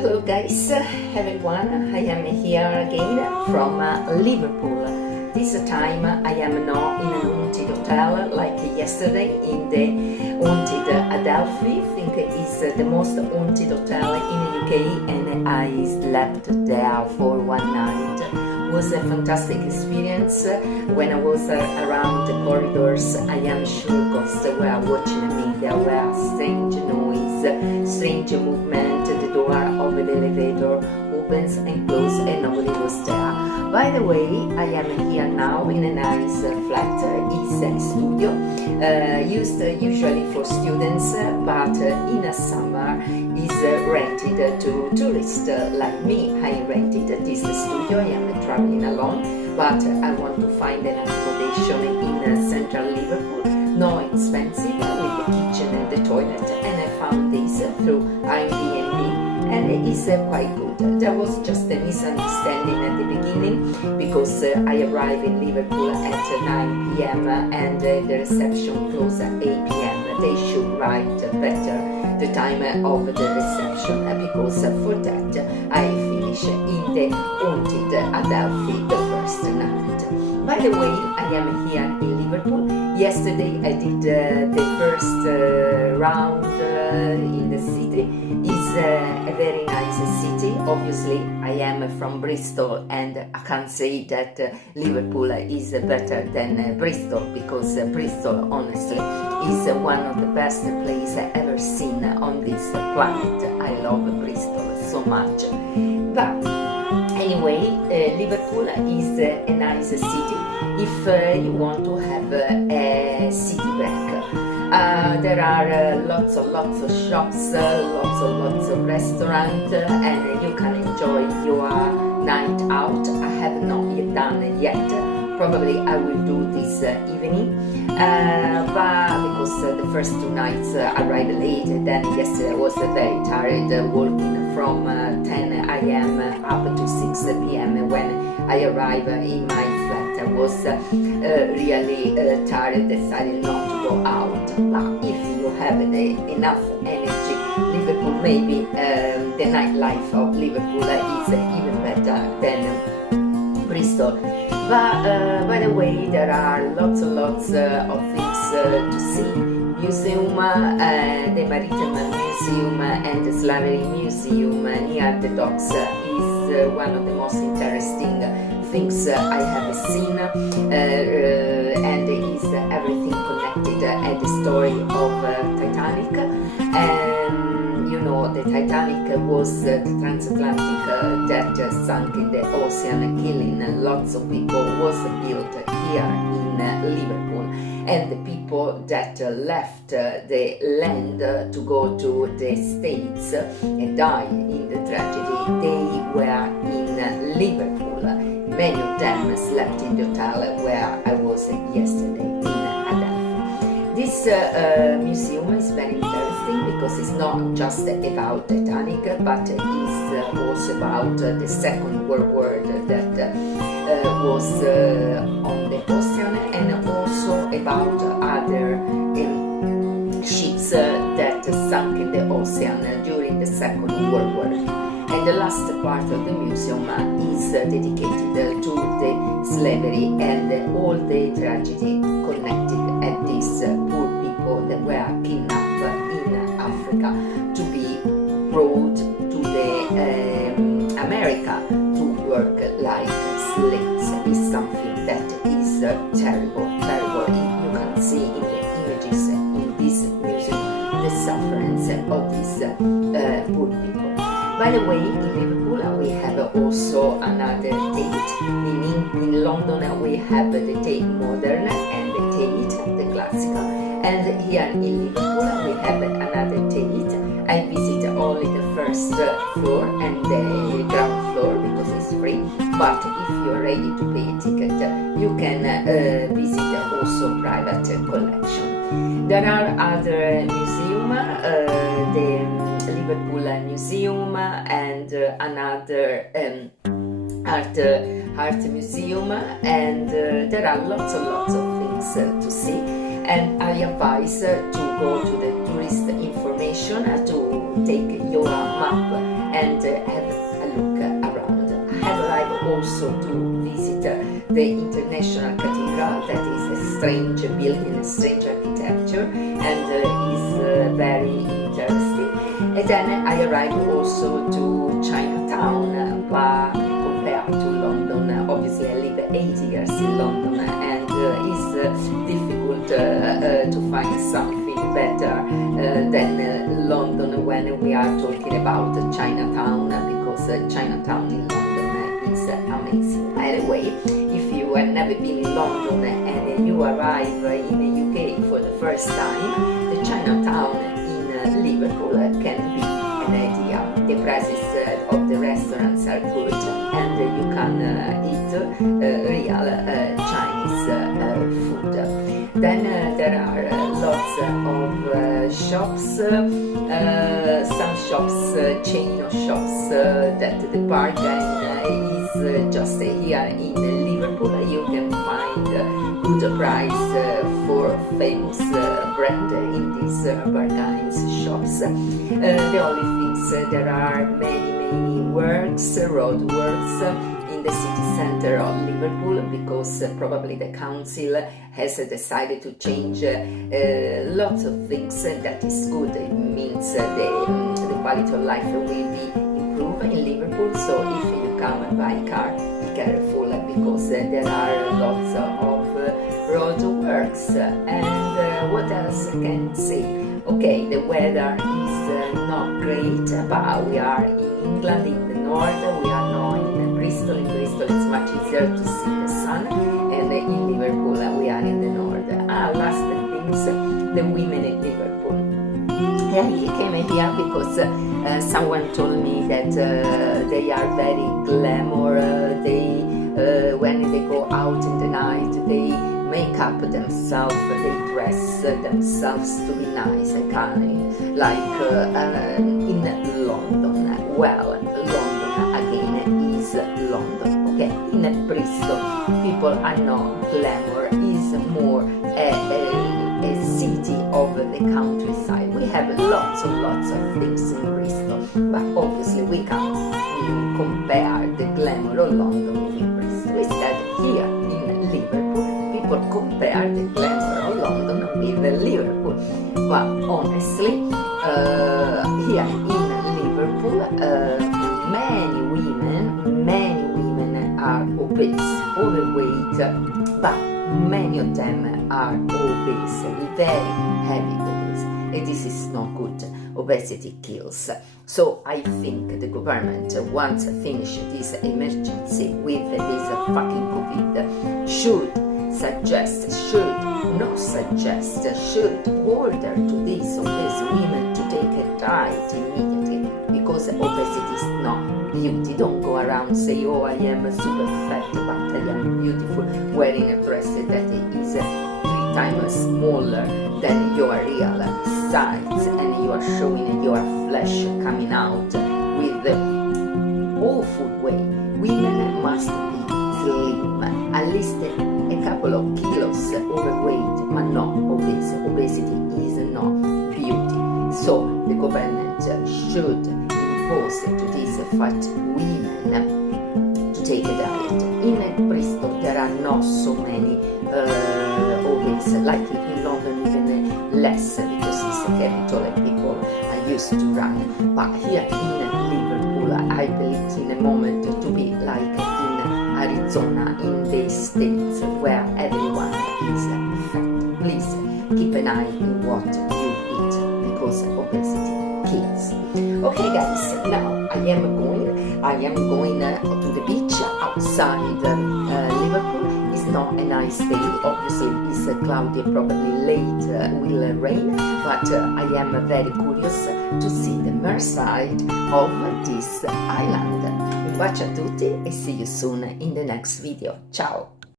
Hello guys, everyone, I am here again from Liverpool. This time I am not in an haunted hotel like yesterday in the haunted Adelphi. I think it's the most haunted hotel in the UK, and I slept there for one night. It was a fantastic experience. When I was around the corridors, I am sure ghosts were watching me. There were strange noise, strange movement. The door of the elevator opens and closes and nobody was there. By the way, I am here now in a nice flat. It's a studio used usually for students, but in the summer is rented to tourists like me. I rented this studio. I am traveling alone, but I want to find an accommodation in central Liverpool, not expensive, with the kitchen and the toilet, and I found this through Airbnb. And it's quite good. There was just a misunderstanding at the beginning because I arrived in Liverpool at 9 p.m. and the reception closed at 8 p.m. They should write better the time of the reception because for that I finish in the haunted Adelphi the first night. By the way, I am here in Liverpool. Yesterday I did the first round in the city. It's a very nice city. Obviously I am from Bristol and I can't say that Liverpool is better than Bristol, because Bristol honestly is one of the best places I ever seen on this planet. I love Bristol so much. But anyway, Liverpool is a nice city if you want to have a city break. There are lots of shops, lots of restaurants, and you can enjoy your night out. I have not yet done it yet. Probably I will do this evening, but because the first two nights arrived late, then yesterday I was very tired walking from 10 a.m. up to 6 p.m. when I arrived in my flat. I was really tired, decided not to go out. But if you have enough energy, Liverpool, maybe the nightlife of Liverpool is even better than Bristol. But by the way, there are lots of things to see. Museum, the Maritime Museum and the Slavery Museum near the docks is one of the most interesting things I have seen, and is everything connected at the story of Titanic. And you know, the Titanic was the transatlantic that sunk in the ocean, killing lots of people, was built here in Liverpool. And the people that left the land to go to the States and died in the tragedy, they were in Liverpool. Many of them slept in the hotel where I was yesterday in Adelphi. This museum is very interesting because it's not just about Titanic, but it's also about the Second World War that was on the ocean, and also about other ships that sunk in the ocean during the Second World War. And the last part of the museum is dedicated to the slavery and all the tragedy connected at these poor people that were kidnapped in Africa to be brought to the America to work like slaves. Is something that is terrible. You can see in the images in this museum the sufferings of these poor people. By the way, in Liverpool we have also another Tate. In London we have the Tate Modern and the Tate, the classical. And here in Liverpool we have another Tate. I visit only the first floor and the ground floor because it's free. But if you're ready to pay a ticket, you can visit also private collection. There are other museums, the Liverpool Museum and another art museum, and there are lots of things to see. And I advise to go to the tourist information to take your map and have a look around. I have arrived also to visit the International Cathedral, that is a strange building, strange architecture, and is very interesting. And then I arrived also to Chinatown, but compared to London, obviously I live 8 years in London, and it's difficult to find something better than London when we are talking about Chinatown, because Chinatown in London is amazing. By the way, if you have never been in London and you arrive in the UK for the first time, the Chinatown in Liverpool can be an idea. The prices of the restaurants are good, and you can eat real Chinese food. Then there are lots of shops, some shops, chain of shops, that the bargain is just here in Liverpool. You can find good price for famous brand in these bargain shops. The only things, there are many works, road works in the city center of Liverpool, because probably the council has decided to change lots of things. That is good. It means the quality of life will be improved in Liverpool. So if you come by car, be careful, because there are lots of road works. And what else can I say? Okay, the weather is not great, but we are in England, in the north. We are not in Bristol. In Bristol it's much easier to see the sun, and in Liverpool we are in the north. Last things, the women in Liverpool. I came here because someone told me that they are very glamour. When they go out in the night, they make up themselves, they dress themselves to be nice and kind, like in London. Well, London again is London, okay? In Bristol, people are not glamour, is more a city of the countryside. We have lots of things in Bristol, but obviously we can't compare the glamour of London with Bristol. Instead, here in Liverpool, people compare the glamour of London with Liverpool. But honestly, here in Liverpool, many women are obese, overweight, but many of them are obese, very heavy obese. And this is not good. Obesity kills. So I think the government, once finish this emergency with this fucking COVID, should order to these obese women to take a diet immediately, because obesity is not beauty. Don't go around say, oh, I am super fat, but I am beautiful, wearing a dress that is 3 times smaller than your real size, and you are showing your flesh coming out with awful way. Women must be slim, at least a couple of kilos overweight, but not obese. Obesity is not beauty. So the government should impose to these fat women to take a diet. In Bristol there are not so many obese, like in London even less, because it's a capital and people are used to run. But here in Liverpool, I believe in a moment to be like in Arizona, in the States, where everyone is fat. Please keep an eye on what you eat, because obesity kills. Okay guys, now I am going to the beach outside Liverpool. It's not a nice day, obviously it's cloudy, probably late will rain, but I am very curious to see the Merseyside of this island. Un bacio a tutti e see you soon in the next video. Ciao!